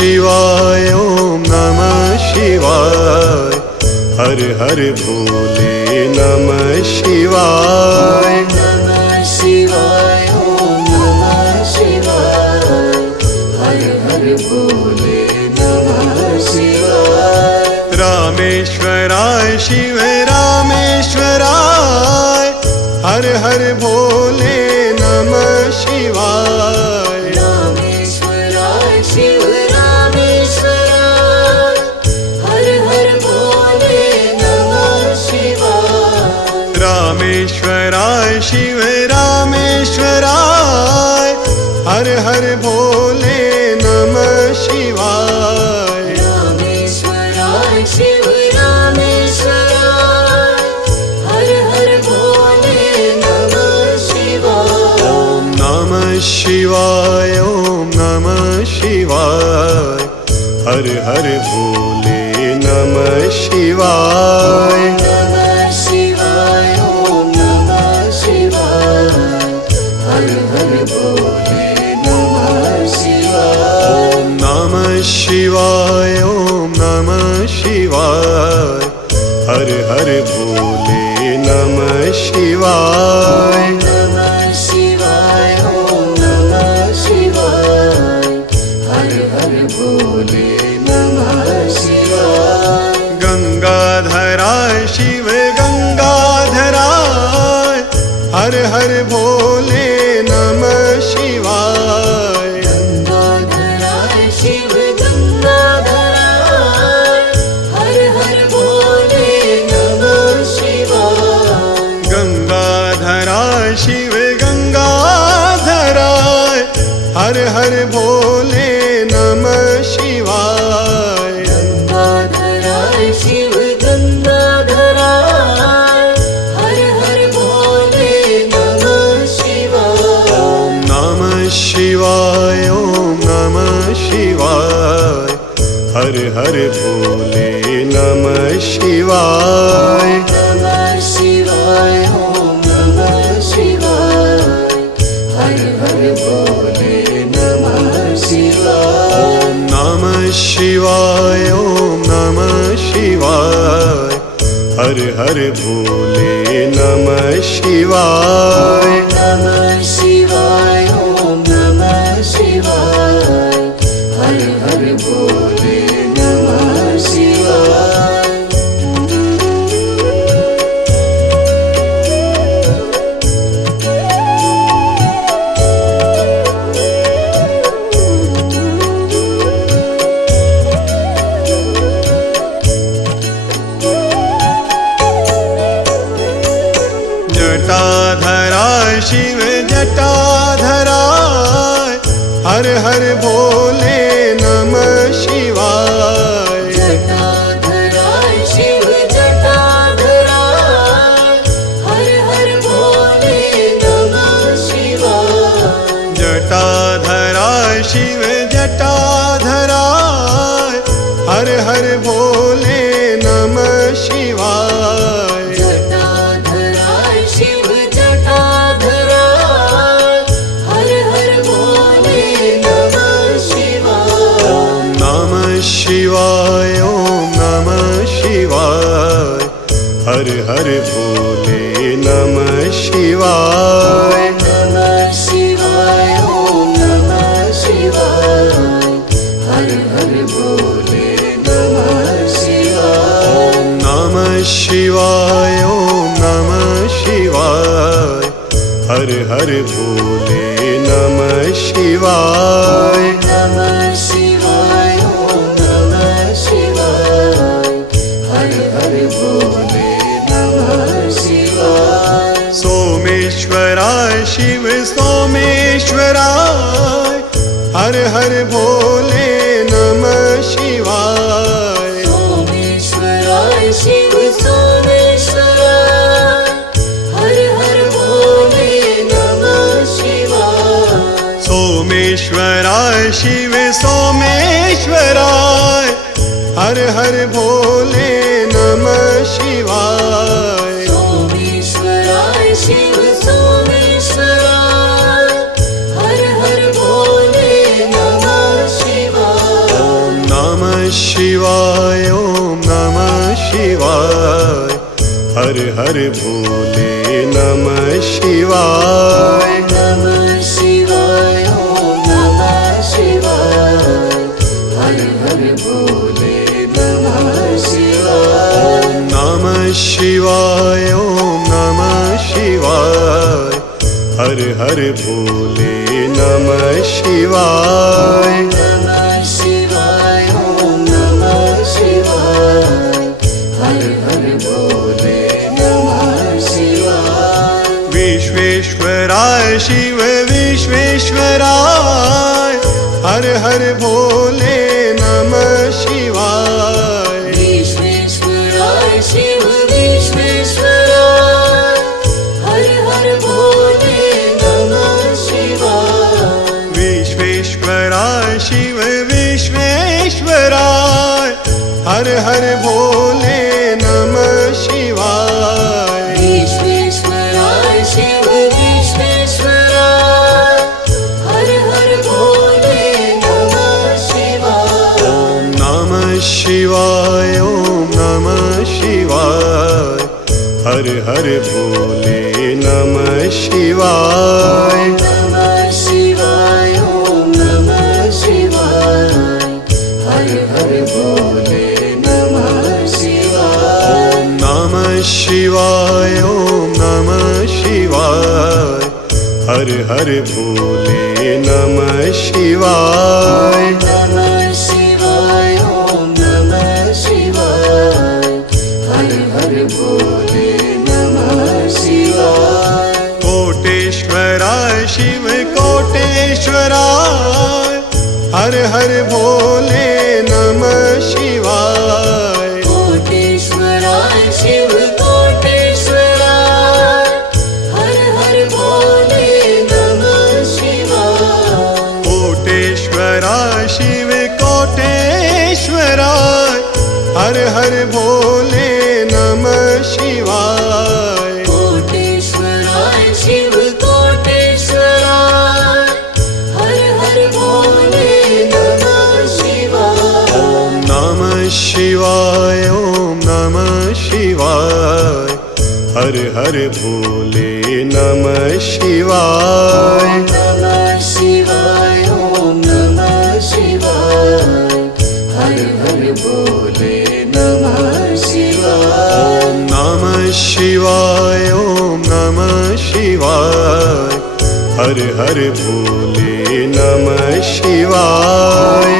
शिवाय ओम नमः शिवाय। हर हर भोले नमः शिवाय। नमः शिवाय ओम नमः शिवाय। हर हर भोले नमः शिवाय। रामेश्वराय शिव रामेश्वराय। हर हर भोले नमः शिवाय। रामेश्वराय शिव रामेश्वराय। हर हर भोले नमः शिवाय। रामेश्वराय शिव रामेश्वराय। हर हर भोले नमः शिवाय। रामेश्वराय शिव रामेश्वराय। हर हर भोले नमः शिवाय। ओम नमः शिवाय ओम नमः शिवाय। हर हर भोले नमः शिवाय। नमः शिवाय ओम नमः शिवाय। हर हर भोले नमः शिवाय। ओम नमः शिवाय ओम नमः शिवाय। हर हर भोले नमः शिवाय। नमः शिवाय ओम नमः शिवाय। हर हर भोले नमः शिवाय। गंगाधराय शिव गंगाधराय। हर हर भोले नमः शिवाय। गंगाधराय शिव गंगाधराय। हर हर भोले नमः शिवाय। गंगाधराय शिव गंगाधराय। हर हर भोले नमः शिवाय। गंगाधराय शिव गंगाधराय। हर हर भोले नमः शिवाय। ओम नमः शिवाय ओम नमः शिवाय। हर हर भोले नमः शिवाय। नमः शिवाय ओम नमः शिवाय। हर हर भोले नमः शिवाय। ओम नमः शिवाय ओम नमः शिवाय। हर हर भोले नमः शिवाय। नमः शिवाय ओम नमः शिवाय। हर हर भोले नमः शिवाय। जटाधराय शिव जटाधराय। हर हर भोले नमः शिवाय। जटाधराय शिव जटाधराय। हर हर भोले नमः शिवाय। जटाधराय शिव जटाधराय। हर हर भोले नमः शिवाय। जटाधराय शिव जटाधराय। हर हर भोले नमः शिवाय। ओम नमः शिवाय ओम नमः शिवाय। हर हर भोले नमः शिवाय। नमः शिवाय ओम नमः शिवाय। हर हर भोले नमः शिवाय। ओम नमः शिवाय ओम नमः शिवाय। हर हर भोले नमः शिवाय। नमः शिवाय ओम नमः शिवाय। हर हर भोले नमः शिवाय। सोमेश्वराय शिव सोमेश्वराय। हर हर भोले नमः शिवाय। सोमेश्वराय शिव सोमेश्वराय। हर हर भोले नमः शिवाय। सोमेश्वराय शिव सोमेश्वराय। हर हर भोले नमः शिवाय। सोमेश्वराय शिव सोमेश्वराय। हर हर भोले नमः शिवाय। हर भोले नमः शिवाय। नमः शिवाय ओम नमः शिवाय हर हर भोले नमः शिवाय। नमः शिवाय ओम नमः शिवाय हर हर भोले नमः शिवाय। नमः शिवाय ओम नमः शिवाय हर हर भोले नमः शिवाय। विश्वेश्वराय शिव विश्वेश्वराय हर हर भोले नमः शिवाय। विश्वेश्वराय शिव विश्वेश्वराय हर हर भोले नमः शिवाय। विश्वेश्वराय शिव विश्वेश्वराय हर हर भोले नमः शिवाय। विश्वेश्वराय शिव विश्वेश्वराय हर हर भोले नमः शिवाय। ओम नमः शिवाय ओम नमः शिवाय हर हर भोले नमः शिवाय। नमः शिवाय ओम नमः शिवाय हर हर भोले नमः शिवाय। नमः शिवाय ओम नमः शिवाय हर हर भोले नमः शिवाय। नमः शिवाय ओम नमः शिवाय हर हर भोले नमः शिवाय। कोटेश्वराय शिव कोटेश्वराय हर हर भोले नमः शिवाय। कोटेश्वराय शिव कोटेश्वराय हर हर भोले नमः शिवाय। कोटेश्वराय शिव कोटेश्वराय हर हर भोले नमः शिवाय। कोटेश्वराय शिव कोटेश्वराय हर हर भोले नमः शिवाय। ओम नमः शिवाय ओम नमः शिवाय हर हर भोले नमः शिवाय। नमः शिवाय ओम नमः शिवाय हर हर भोले नमः शिवाय। नमः शिवाय ओम नमः शिवाय हर हर भोले नमः शिवाय।